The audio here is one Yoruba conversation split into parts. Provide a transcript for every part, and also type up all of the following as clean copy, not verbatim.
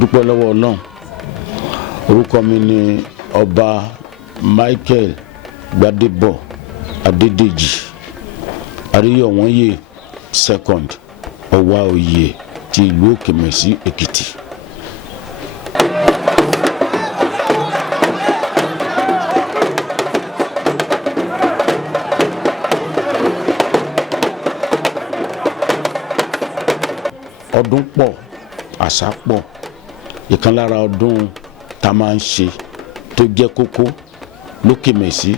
dúpẹ́ lọ́wọ́ Ọlọ́run. Orúkọ mi ni Ọba Michael Gbadebo Adédèjì Àríyọ̀wọ́nyè second Ọ̀wá Oyè ti Ilu Oke Imesi Ekiti. Ọdún pọ̀, àṣà pọ̀. Ìkan lára ọdún tá máa ń ṣe tó jẹ́ kókó lókè Imesi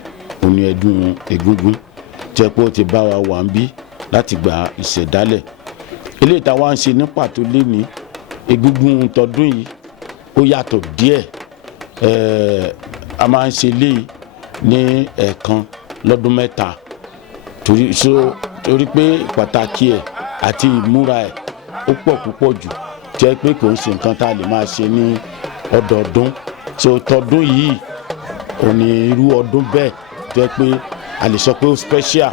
òní ọdún Egungun tí ẹ pé ó ti bá wa wà ń bí láti gba ìṣẹ̀dálẹ̀. Eléyìí tá wá ń ṣe ní pàtó léni Egungun tọdún yìí ó yàtọ̀ díẹ̀. A máa ń ṣe léyìí ní ẹ̀ẹ̀kan lọ́dún mẹ́ta torí pé pàtàkì ẹ̀ àti ìmúra ẹ̀ ó pọ̀ púpọ̀ jù jẹ́ pé kò ń ṣe nǹkan tá a lè máa ṣe ní ọdọọdún. Tọdún yìí ò ní irú ọdún bẹ́ẹ̀ jẹ́ pé a lè sọ pé ó special.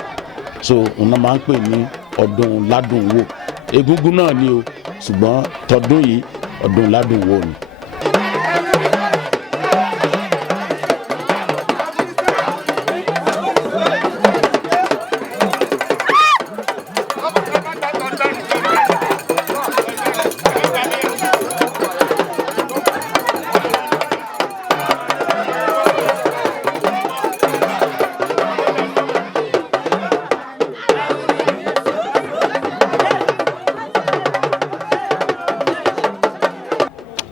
Òun náà máa ń pè ní ọdún Ladunwo. Egungun náà ni o, ṣùgbọ́n tọdún yìí ọdún Ladunwo ni.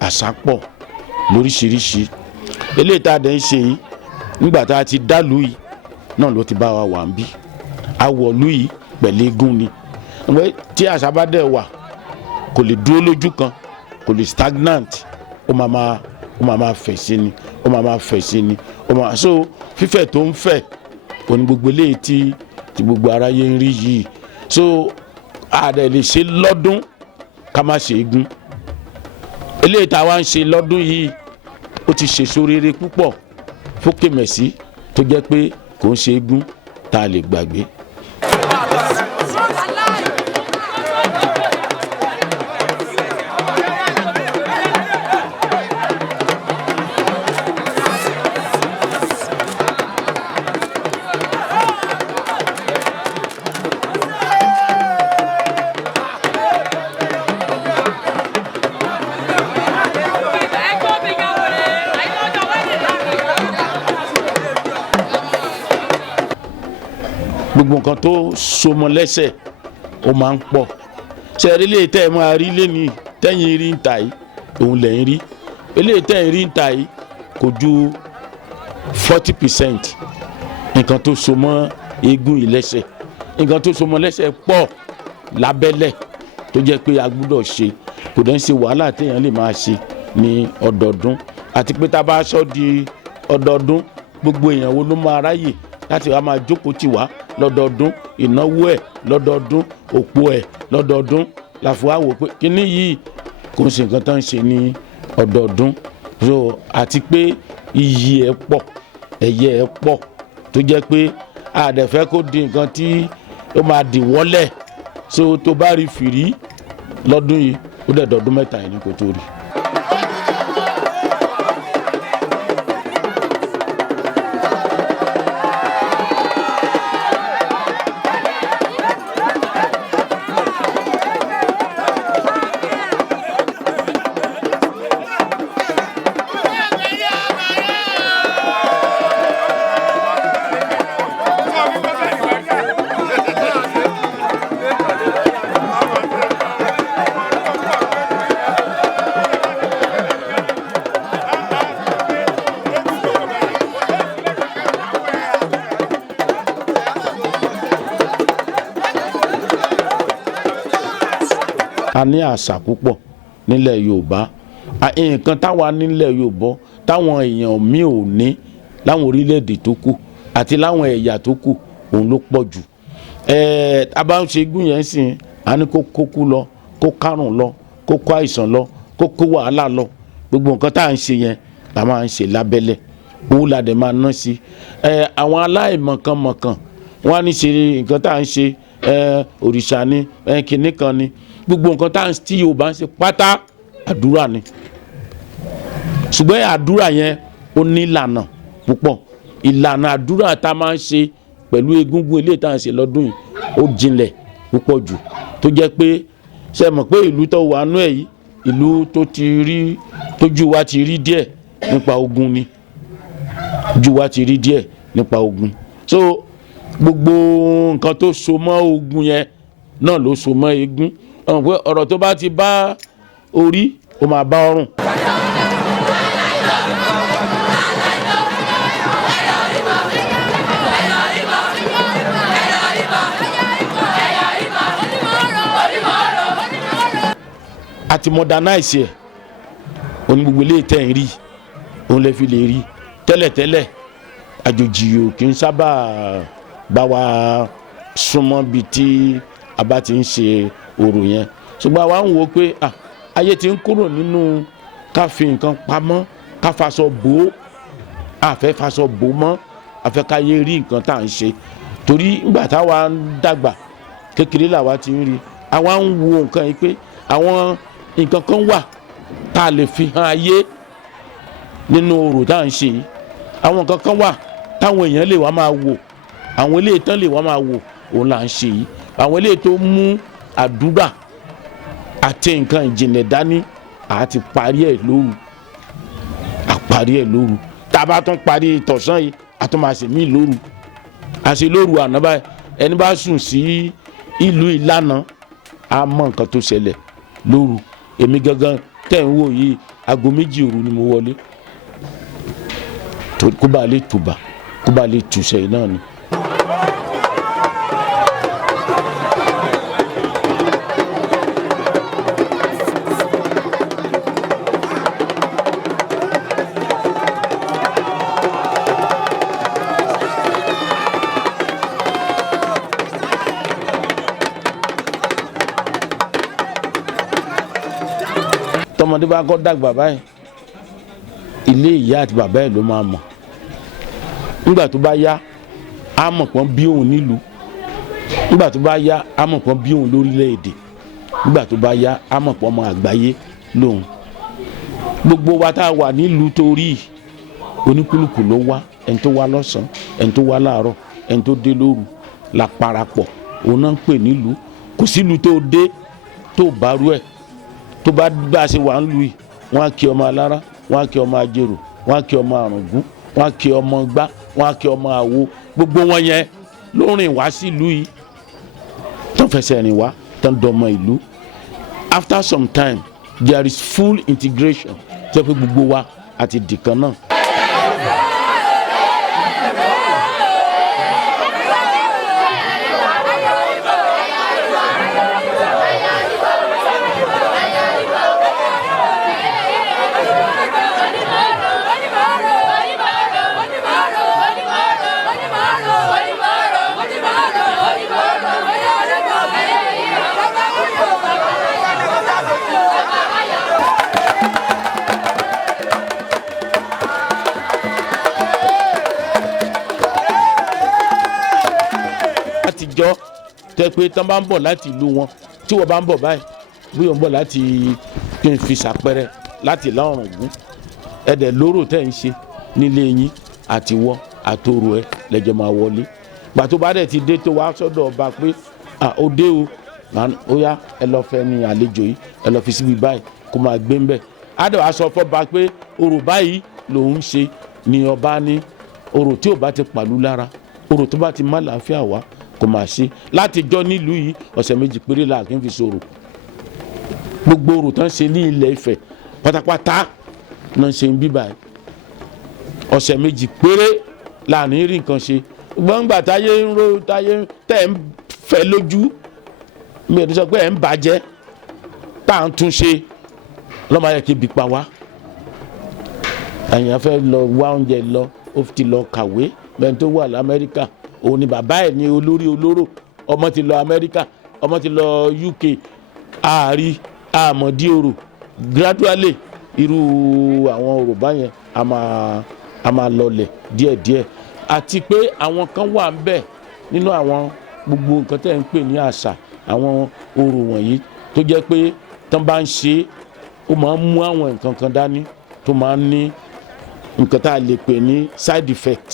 Àṣà pọ̀ lóríṣiríṣi. Eléyìí tá a dẹ̀ ń ṣe yìí nígbà tá a ti dálùú yìí náà ló ti bá wa wà ń bí. Awọ̀lú yìí pẹ̀lú eégún ni. Tí àṣà bá dẹ̀ wà kò lè dúró lójú kan, kò lè stagnant. Ó máa fẹ̀ sí ni, ó máa fẹ̀ sí ni. Fífẹ̀ tó ń fẹ̀ òní gbogbo eléyìí tí gbogbo aráyé ń rí yìí. A dẹ̀ lè ṣe lọ́dún ká má ṣe eégún. Eléyìí tá wá ń ṣe lọ́dún yìí ó ti ṣèso rere púpọ̀ fókè Imesi tó jẹ́ pé kò ń ṣe eégún tá a lè gbàgbé. Gbogbo nǹkan tó somọ lẹ́sẹ̀ ó máa ń pọ̀. Ṣé eléyìí tẹ́ ẹ máa rí lẹ́ni tẹ́yìn rí ń ta yìí òun lẹ́yìn rí. Eléyìí tẹ́yìn rí ń ta yìí kò ju 40% nǹkan tó somọ eégún yìí lẹ́sẹ̀. Nǹkan tó somọ lẹ́sẹ̀ pọ̀ lábẹ́lẹ̀ tó jẹ́ pé a gbúdọ̀ ṣe. Kò dẹ̀ ń ṣe wàhálà téèyàn lè máa ṣe ní ọdọọdún. Àti pé tá a bá sọ di ọdọọdún gbogbo èèyàn wo ló máa ráyè láti wá máa jókòó tì wá lọ́dọọdún, ìnáwó ẹ̀ lọ́dọọdún, òpó ẹ̀ lọ́dọọdún. Làfùwáwò pé kíní yìí kò ń ṣe nǹkan tó ń ṣe ní ọdọọdún. Àti pé iyì ẹ̀ pọ̀, ẹ̀yẹ ẹ̀ pọ̀ tó jẹ́ pé a dẹ̀ fẹ́ kó di nǹkan tí ó máa dì wọ́lẹ̀. Tó bá rí fìrí lọ́dún yìí ó dẹ̀ dọ̀dún mẹ́ta yìí ní kò tó rí. A ní àṣà púpọ̀ nílẹ̀ Yorùbá. Nǹkan táwa nílẹ̀ Yorùbá táwọn èèyàn mi ò ní láwọn orílẹ̀-èdè tó kù àti láwọn ẹ̀yà tó kù òun ló pọ̀ jù. A bá ń ṣe eégún yẹn sìn, a ní kó kókú lọ, kó kárùn lọ, kó kó àìsàn lọ, kó kó wàhálà lọ. Gbogbo nǹkan tá à ń ṣe yẹn la máa ń ṣe lábẹ́lẹ̀. Owó la dẹ̀ máa ná sí. Àwọn aláìmọ̀kànmọ̀kàn wọ́n á ní ṣe nǹkan tá à ń ṣe òrìṣà ni kinní kan ni. Gbogbo nǹkan tá à ń tí Yorùbá ń ṣe pátá àdúrà ni. ṣùgbọ́n àdúrà yẹn ó ní ìlànà púpọ̀. Ìlànà àdúrà tá a máa ń ṣe pẹ̀lú Egungun eléyìí tá à ń ṣe lọ́dún yìí ó jinlẹ̀ púpọ̀ jù, tó jẹ́ pé ṣe mọ̀ pé ìlú tó wà nú ẹ̀ yìí ìlú tó ti rí tójú wa ti rí díẹ̀ nípa ogun ni, ojú wa ti rí díẹ̀ nípa ogun. So gbogbo nǹkan tó so mọ́ ogun yẹn náà ló so mọ́ eégún. Ọ̀rọ̀ tó bá ti bá orí ó máa bá ọrùn. Àti modernize ẹ̀ òní gbogbo ilé tẹ̀ ń rí òun lè fi lè rí tẹ́lẹ̀tẹ́lẹ̀ àjòjì ò kì í sábà bá wa súnmọ́ bíi tí a bá ti ń ṣe orò yẹn, ṣùgbọ́n àwa ń wo pé ayé ti ń kúrò nínú ká fi nǹkan pamọ́ ká faṣọ bò ó, àfẹ́ faṣọ bò mọ́, àfẹ́ ká yé rí nǹkan tá à ń ṣe, torí nígbà táwa ń dàgbà kékeré làwa ti ń rí, àwa ń wo nǹkan yìí pé àwọn nǹkan kan wà tá a lè fi hàn ayé nínú orò tá à ń ṣe yìí, àwọn nǹkan kan wà táwọn èèyàn lè wá máa wò, àwọn eléyìí tán lè wá máa wò òun là ń ṣe yìí, àwọn eléyìí tó mú àdúrà àti nǹkan ìjìnlẹ̀ dání àti parí ẹ̀ lóru, àparí ẹ̀ lóru, tá a bá tún parí tọ̀sán yìí a tún máa ṣe mí lóru, àṣẹ lóru àná báyìí ẹni bá sùn sí ìlú Ìlànà a mọ nǹkan tó ṣẹlẹ̀ lóru. Èmi gangan tẹ̀ ń wò yìí aago 2 òru ni mo wọlé kó bá lè tùbà kó bá lè tùṣẹ́ yìí náà ni. Tọmọdé bá kọ́ dàgbà báyìí ilé ìyá àti bàbá ẹ̀ ló máa mọ̀, nígbà tó bá yá á mọ̀ pọ́n bí òun nílùú, nígbà tó bá yá á mọ̀ pọ́n bí òun lórílẹ̀‐èdè, nígbà tó bá yá á mọ̀ pọ́n ọmọ àgbáyé lòun. Gbogbo wa tá a wà nílùú torí oníkúlùkù ló wá, ẹni tó wá lọ́sàn-án, ẹni tó wá láàárọ̀, ẹni tó dé lóru la parapọ̀, òun náà ń pè nílùú. Kò sílùú tó dé tó bá rú ẹ̀, tó bá ṣe wà ń lu yìí wọ́n á kí ọmọ alára, wọ́n á kí ọmọ ajérò, wọ́n á kí ọmọ àrùngún, wọ́n á kí ọmọ gbá, wọ́n á kí ọmọ àwo, gbogbo wọn yẹn ló rìn wá sílùú yìí tán fẹsẹ̀ rìn wá tán dọmọ ìlú. After some time there is full integration tó pé gbogbo wa àti dìkan náà. Àtijọ́ tẹ́ pé tán bá ń bọ̀ láti ìlú wọn, tí wọ́n bá ń bọ̀ báyìí bí wọ́n ń bọ̀ láti kí n fi ṣàpẹrẹ láti Ìlà Ọ̀ràngún, ẹ̀dẹ̀ lóró tẹ́ ń ṣe nílé yín àtiwọ́ àtòrò ẹ lẹ́jọ́ máa wọlé. Gbà tó bá dẹ̀ ti dé tó wá sọ́dọ̀ ọba pé ó dé o, ó yá ẹ lọ fẹ́ ni àlejò yìí ẹ lọ fi síbi báyìí kó máa gbé ń bẹ̀. Adé wàá sọ fọ́ba pé orò báyìí lòun ṣe ni ọba ní orò tí ò bá ti pàlú lára, orò tó bá ti má làáfíà wá kò máa ṣe. Láti jọ nílùú yìí ọ̀sẹ̀ 2 péré la kì í fi sọ̀rọ̀. Gbogbo orò tán ṣe ní Ilẹ̀ Ifẹ̀ pátápátá náà ṣe ń bíbà ọ̀sẹ̀ 2 péré la ní rí nǹkan ṣe. Gbọ́ngbà táyé ń ro táyé tẹ̀ ń fẹ́ lójú mi ò ní sọ pé ẹ̀ ń bàjẹ́ tá à ń tún ṣe lọ́mọ ayẹ kí ibi pa wá. Àyàn fẹ́ lọ wá oúnjẹ lọ ó ti lọ kàwé bẹ́ẹ̀ tó wà l'Amẹ́ríkà, òun ni bàbá ẹ̀ ní olórí olóró, ọmọ ti lọ Amẹ́ríkà, ọmọ ti lọ UK, ààrí àmọ̀dí orò gradually irú àwọn Yorùbá yẹn a máa lọlẹ̀ díẹ̀díẹ̀. Àti pé àwọn kan wà ń bẹ̀ nínú àwọn gbogbo nǹkan tẹ́ ń pè ní àṣà àwọn orò wọ̀nyí tó jẹ́ pé tán bá ń ṣe ó máa ń mú àwọn nǹkan kan dání tó máa ń ní nǹkan tá a lè pè ní side effect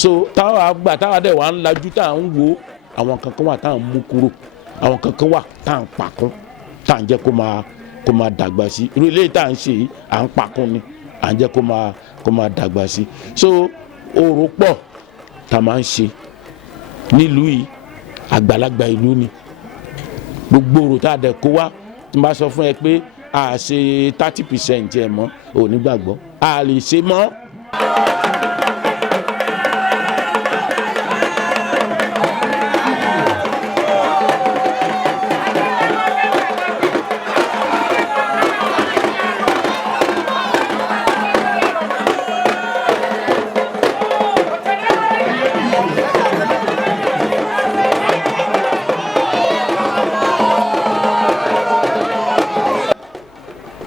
so táwa gbà táwa dẹ̀ wá ń lajú tá à ń wo àwọn kankan wà tá à ń mú kúrò àwọn kankan wà tá à ń pakún tá à ń jẹ́ kó máa dàgbà sí irú eléyìí tá à ń ṣe yìí à ń pakún ni à ń jẹ́ kó máa dàgbà sí so orò pọ̀ tá a máa ń ṣe nílùú yìí àgbàlagbà ìlú ni gbogbo orò tá a dẹ̀ kó wá tí n bá sọ fún ẹ pé a ṣe 30% ẹ mọ́ ò ní gbàgbọ́ a lè ṣe mọ́.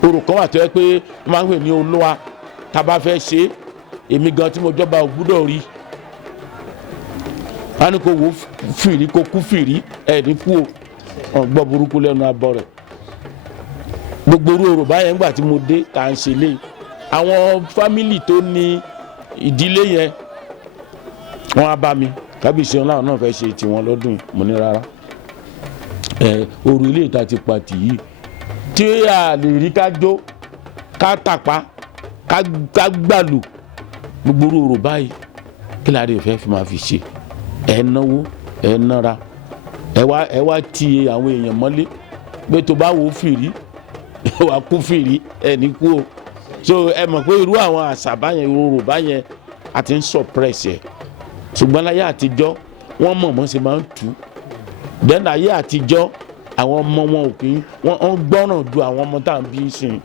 orò kan wà tó yẹ pé wọ́n máa ń pè ní olúwa tá a bá fẹ́ ṣe èmi gan tí mo jọba ò gbúdọ̀ rí wọ́n ní kò wò fìrí kò kú fìrí ẹ̀ẹ́dín kú o wọ́n gbọ́ burúkú lẹ́nu abọ́ rẹ̀ gbogbo orò báyẹn ńgbà tí mo dé tá à ń ṣe lé àwọn fámìlì tó ní ìdílé yẹn wọ́n á bá mi kábíyèsí wọn láwọn náà fẹ́ ṣe tiwọn lọ́dún yìí mo ní rárá orò ilé ìta ti pa tì yìí tí a lè rí ká jó ká tàpá ká gbàlù gbogbo orò báyìí kí la rè fẹ́ fi máa fi ṣe ẹ̀ náwó ẹ̀ nára ẹ̀ wá ti àwọn èèyàn mọ́lé pé tó bá wo fìrí wà kú fìrí ẹ̀ ní kú o so ẹ mọ̀ pé irú àwọn àṣà báyẹn orò báyẹn a ti ń suppress ẹ̀ ṣùgbọ́n láyé àtijọ́ wọ́n mọ̀ ṣe máa ń tù then láyé àtijọ́ àwọn ọmọ wọn ò kí wọ́n gbọ́ràn ju àwọn ọmọ tá à ń bí sìn.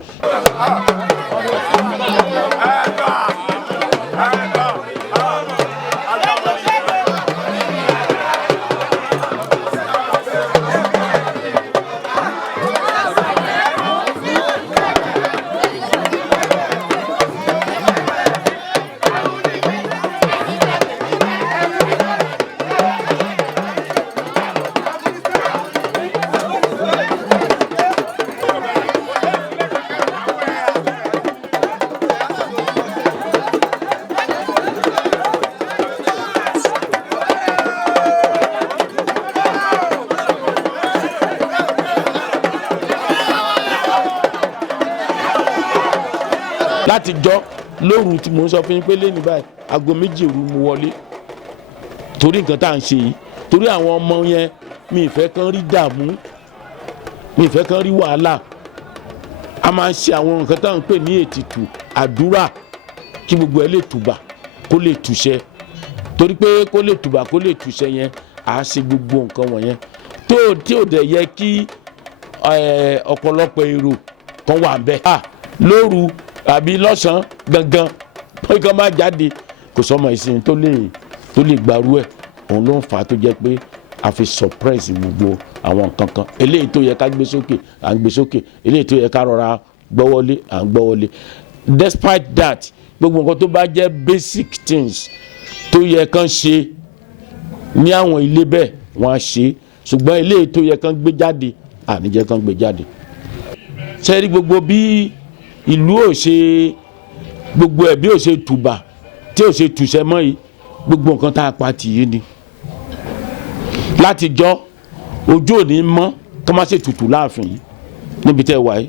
látijọ́ lóru tí mo ń sọ fún yín pé lẹ́nu báyìí aago 2 òru mo wọlé torí nǹkan tá à ń ṣe yìí torí àwọn ọmọ yẹn mi ìfẹ́ kan rí dààmú mi ìfẹ́ kan rí wàhálà a máa ń ṣe àwọn nǹkan tá à ń pè ní ètìtù àdúrà kí gbogbo ẹ lè tùbà kó lè túṣẹ torí pé kó lè tùbà kó lè túṣẹ yẹn à á ṣe gbogbo nǹkan wọ̀nyẹn tí ò dẹ̀ yẹ kí ọ̀pọ̀lọpọ̀ èrò kan wà ń bẹ̀ lóru àbí lọ́sàn-án gangan pé kí wọ́n má jáde kò sọmọ ìsìn tó lè gbarú ẹ̀ òun ló ń fà á tó jẹ́ pé a fi suppress gbogbo àwọn nǹkan kan eléyìí tó yẹ ká gbé sókè à ń gbé sókè eléyìí tó yẹ ká rọra gbọ́wọ́lé à ń gbọ́wọ́lé despite that gbogbo nǹkan tó bá jẹ́ basic things tó yẹ kán ṣe ní àwọn ilé bẹ́ẹ̀ wọ́n á ṣe ṣùgbọ́n eléyìí tó yẹ kán gbé jáde àníjẹ́ kán gbé jáde sẹ́rí gbogbo bí ìlú ò ṣe gbogbo ẹ̀ bí ò ṣe tùbà tí ò ṣe tùṣẹ́ mọ́ yìí gbogbo nǹkan tá a pa tì yìí ni látijọ́ ojú òní mọ́ kọ́ má ṣe tutù láàfin yìí níbi tẹ́ wà yìí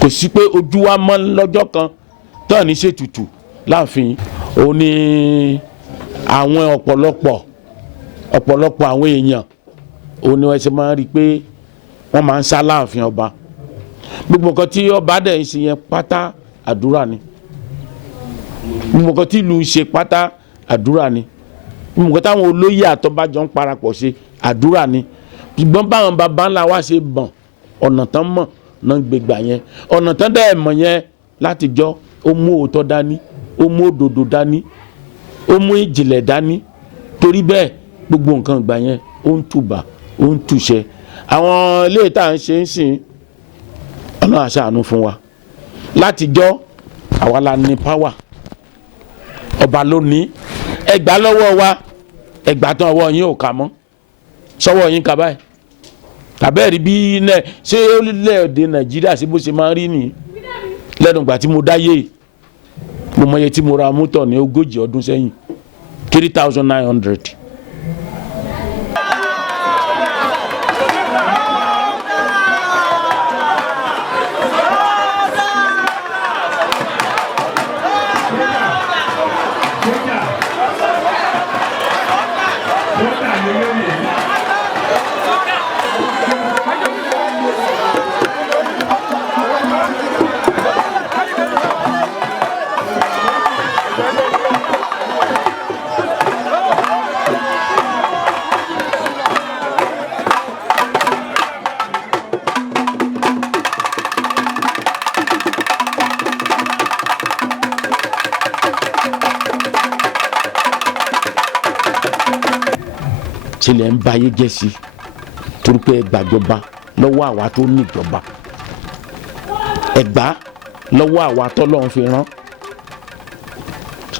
kò sí pé ojú wa mọ́ lọ́jọ́ kan tó ní ṣe tutù láàfin yìí ó ní àwọn ọ̀pọ̀lọpọ̀ àwọn èèyàn ó ní wọ́n ṣe máa ń rí i pé wọ́n máa ń sá láàfin ọba gbogbo nǹkan tí ọba dẹ̀ ń ṣe yẹn pátá àdúrà ni gbogbo nǹkan tí ìlú ń ṣe pátá àdúrà ni gbogbo nǹkan táwọn olóyè àtọ́bájọ́ ń parapọ̀ ṣe àdúrà ni ṣùgbọ́n báwọn baba ńlá wa ṣe bọ̀n ọ̀nà tán mọ̀ náà gbégbà yẹn ọ̀nà tán dẹ̀ mọ̀ yẹn látijọ́ ó mú òótọ́ dání ó mú òdodo dání ó mú ìjìnlẹ̀ dání torí bẹ́ẹ̀ gbogbo nǹkan ìgbà yẹn ó ń tùbà ó ń túṣẹ àwọn ilé tá à ń ṣe ń sìn ọ̀nà àṣàánú fún wa látijọ́ àwa la ní power ọba ló ní ẹgbàá lọ́wọ́ wa ẹgbàá tán ọwọ́ yín ò kà mọ́ sọ́wọ́ yín kà báyìí tàbẹ́ẹ̀rí bí ṣé orílẹ̀-èdè nàìjíríà sí bó ṣe máa ń rí nìyí lẹ́nu ìgbà tí mo dáyé mo mọ iye tí mo ra mọ́tò ní 40 ọdún sẹ́yìn 3,900. Tilẹ̀ ń bayé jẹ́ sí torí pé ẹ gbàjọba lọ́wọ́ àwa tó níjọba, ẹ gbà lọ́wọ́ àwa tọ́lọ́run fi rán.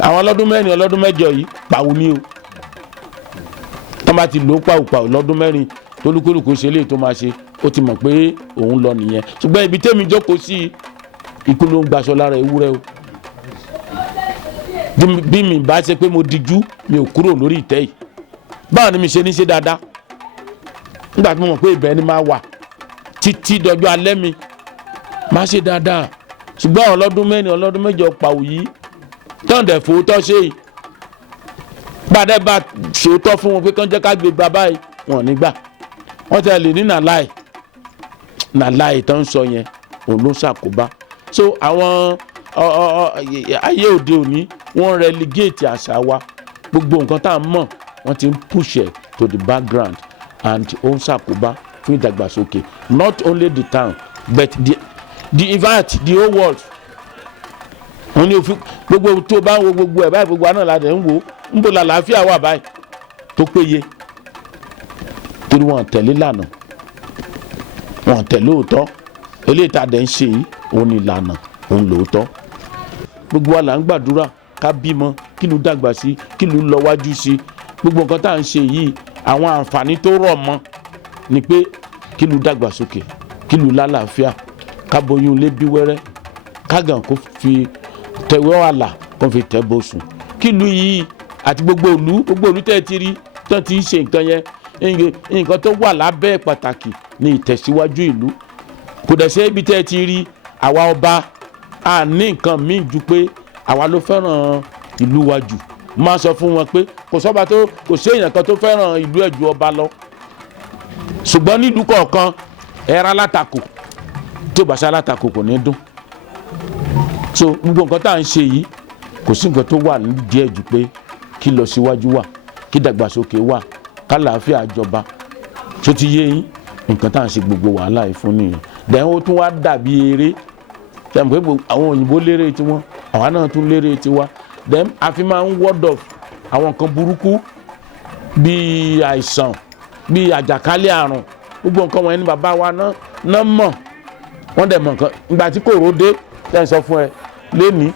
Àwọn ọlọ́dún mẹ́rin ọlọ́dún mẹ́jọ yìí pàwọ́ ní o, tọ́ bá ti lò ó pàwọ́ lọ́dún mẹ́rin tólúkúlùkù ṣe lè tó máa ṣe, ó ti mọ̀ pé òun lọ nìyẹn. Ṣùgbọ́n ibi tẹ́mi jókòó sí ikú ló ń gbaṣọ lára ewúrẹ́ o. Bí mi bá ṣe pé mo dijú mi ò kúrò lórí ìtẹ́ yìí, báwo ni mi ṣe ní ṣe dáadáa nígbà tí mo mọ̀ pé ibẹ̀ ni máa wà títí dọjọ́ alẹ́ mi máa ṣe dáadáa. Ṣùgbọ́n àwọn ọlọ́dún mẹ́rin ọlọ́dún mẹ́jọ pàwọ́ yìí tọ́ǹdẹ̀ fòótọ́ ṣe yìí, gbàdẹ́ bá ṣòótọ́ fún wọn pé kán jẹ́ ká gbé gba báyìí wọn nígbà. Wọ́n ti lè ní nàláì tó ń sọ yẹn òun ló ṣàkóbá. So àwọn ayé òde òní wọ́n relegate àṣà wa, gbogbo nǹkan tá à ń mọ̀ wọ́n ti ń push it to the background and ó ń ṣàkóbá fún ìdàgbàsókè not only the town but the whole world. Wọ́n ní òfin gbogbo tó bá ń wo gbogbo ẹ̀ báyìí gbogbo àná la dẹ̀ ń wo ń bò lálàáfíà wà báyìí tó péye torí wọ́n tẹ̀lé lànà, wọ́n tẹ̀lé òótọ́. Eléyìí tá a dẹ̀ ń ṣe yìí òun ni ìlànà òun lòótọ́. Gbogbo wa là ń gbàdúrà ká bímọ kí ló dàgbà sí kí ló lọ wájú sí. Gbogbo nǹkan tá à ń ṣe yìí àwọn àǹfààní tó rọ̀ mọ́ ni pé kí ló dàgbàsókè kí ló lálàáfíà, ká boyún lé bí wẹ́rẹ́, ká gàn kó fi tẹ̀wé wàhálà kó fi tẹ̀ bó sùn. Kí ló yìí àti gbogbo ìlú tẹ́ ti rí tán ti ń ṣe nǹkan yẹn, nǹkan tó wà lábẹ́ pàtàkì ní ìtẹ̀síwájú ìlú. Kò dẹ̀ ṣe ibi tẹ́ ti rí àwa ọba a ní nǹkan míì ju pé àwa ló fẹ́ràn ìlú wa jù. Máa sọ fún wọn pé kò sí èèyàn kan tó fẹ́ràn ìlú ẹ̀ ju ọba lọ. Ṣùgbọ́n nílùú kọ̀ọ̀kan ẹ̀rọ alátakò tí ò bá ṣe alátakò kò ní dùn. So gbogbo nǹkan tá à ń ṣe yìí kò sí nǹkan tó wà nídìí ẹ̀ ju pé kí lọ síwájú wà, kí dàgbàsókè wà, kálàáfíà jọba. Tó ti yé yín nǹkan tá à ń ṣe gbogbo wàhálà yìí fún nìyẹn. Then ó tún wá dàbí eré tẹ̀ pé àwọn òyìnbó lérè tiwọn àwa náà tún lérè tiwa. Then a fi máa ń ward off àwọn nǹkan burúkú bíi àìsàn bíi àjàkálẹ̀ àrùn. Gbogbo nǹkan wọ̀nyí ni bàbá wa náà mọ̀, wọ́n dẹ̀ mọ̀ nǹkan. Ìgbà tí kòró dé tẹ́ ń sọ fún ẹ lẹ́ni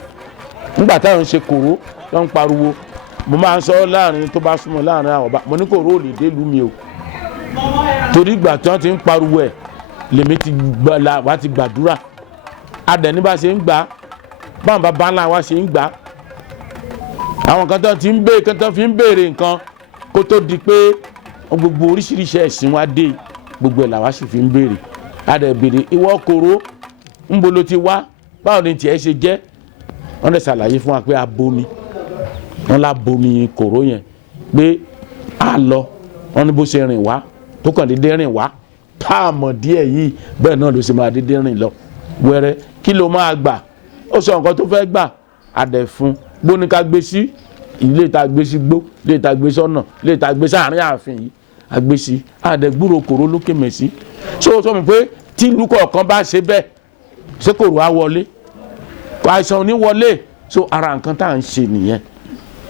nígbà táwọn ń ṣe kòró tó ń pariwo, mo máa ń sọ láàrin tó bá súnmọ́ láàrin àwọn ọba, mo ní kòró ò lè dé ìlú mi o torí ìgbà tí wọ́n ti ń pariwo ẹ̀ lèmi wá ti gbàdúrà. Adẹ̀ní bá ṣe ń gbà báwọn bàbá ńlá wa ṣe ń gbà. Àwọn kan tó ti ń béèrè kan tó fi ń béèrè nǹkan kó tó di pé gbogbo oríṣiríṣi ẹ̀sìn wa dé gbogbo ẹ̀ làwa sì fi ń béèrè. Adẹ̀ béèrè ìwọ kòró ńbo ló ti wá, báwo ni tiẹ̀ ṣe jẹ́. Wọ́n lè ṣàlàyé fún wa pé abomi wọ́n lá bomi kòró yẹn pé a lọ wọ́n ní bó ṣe rìn wá tó kàn déédéé rìn wá táàmọ̀ díẹ̀ yìí bẹ́ẹ̀ náà ló ṣe máa déédéé rìn lọ wẹ́rẹ́. Kí ló máa gbà? Ó sọ nǹkan tó fẹ́ gbà adẹ̀ fún gbóni ká gbé sí ilé ìta gbé sí gbó, ilé ìta gbé sọ́nà, ilé ìta gbé sáàrin ààfin yìí àgbé sí adẹ̀ gbúrò kòró lókè mẹ́sì. So sọ mi pé tí ìlú kọ̀ọ̀kan bá ṣe bẹ́ẹ̀ ṣé kòró á wọlé, àìsàn ò ní wọlé. So ara nǹkan tá à ń ṣe nìyẹn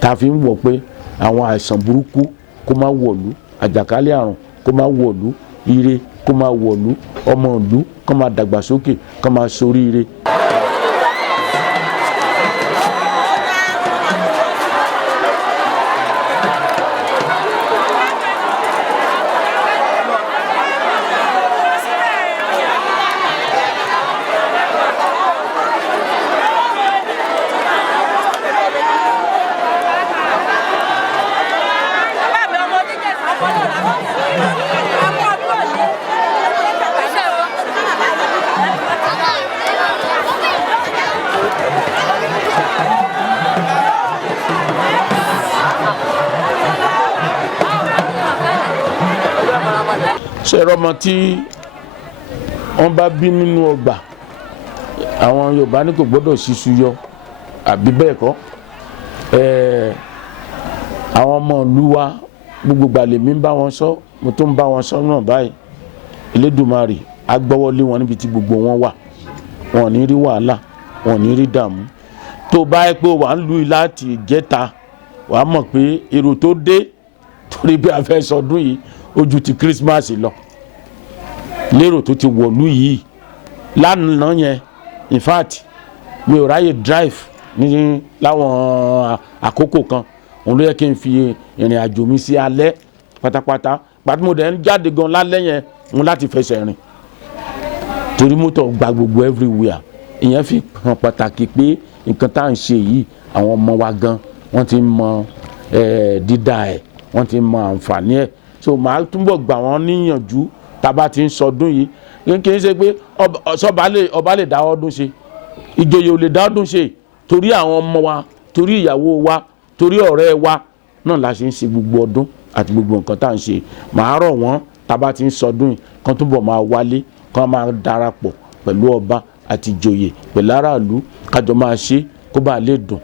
tá a fi ń wọ̀ pé àwọn àìsàn burúkú kó má wọ̀lú, àjàkálẹ̀ àrùn kó má wọ̀lú, ire kó má wọ̀lú, ọmọ ìlú kó má dàgbàsókè kó má soríire. ṣe rọmọ tí wọ́n bá bí nínú ọgbà àwọn Yorùbá ní kò gbọ́dọ̀ ṣiṣu yọ àbí bẹ́ẹ̀ kọ́ àwọn ọmọ ìlú wa gbogbo gbàlè mi ń bá wọn sọ mo tó ń bá wọn sọ náà báyìí Elédùmarè á gbọ́wọ́lé wọn níbi tí gbogbo wọn wà wọn ò ní rí wàhálà wọn ò ní rí dààmú tó bá yẹ pé wà ń lu láti ìjẹta wàá mọ̀ pé èrò tó dé torí bí a fẹ́ sọdún yìí ojú ti Christmas lọ lérò tó ti wọ̀lú yìí lánàá yẹn in fact mi ò ráyè drive ní láwọn àkókò kan òun ló yẹ kí n fi ìrìn àjò mi sí alẹ́ pátápátá pàtó mo dẹ̀ ń jáde gan lálẹ́ yẹn mo láti fẹsẹ̀ rìn torí mọ́tò gba gbogbo everywhere ìyẹn fi hàn pàtàkì pé nǹkan tá à ń ṣe yìí àwọn ọmọ wa gan wọ́n ti mọ dídá ẹ̀ wọ́n ti mọ àǹfààní ẹ̀ so màá túbọ̀ gbà wọ́n níyànjú tá a bá ti ń sọdún yìí kì í ṣe pé ọba lè dá ọdún ṣe ìjòyè ò lè dá ọdún ṣe torí àwọn ọmọ wa torí ìyàwó wa torí ọ̀rẹ́ wa náà la ṣe ń ṣe gbogbo ọdún àti gbogbo nǹkan tá à ń ṣe màá rọ̀ wọ́n tá a bá ti ń sọdún yìí kán túbọ̀ máa wálé kán máa darapọ̀ pẹ̀lú ọba àti ìjòyè pẹ̀lú aráàlú kájọ máa ṣe kó bá lè dùn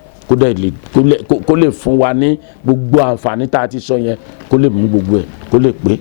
kó lè fún wa ní gbogbo àǹfààní tá a ti sọ yẹn kó lè mú gbogbo ẹ̀ kó lè pé.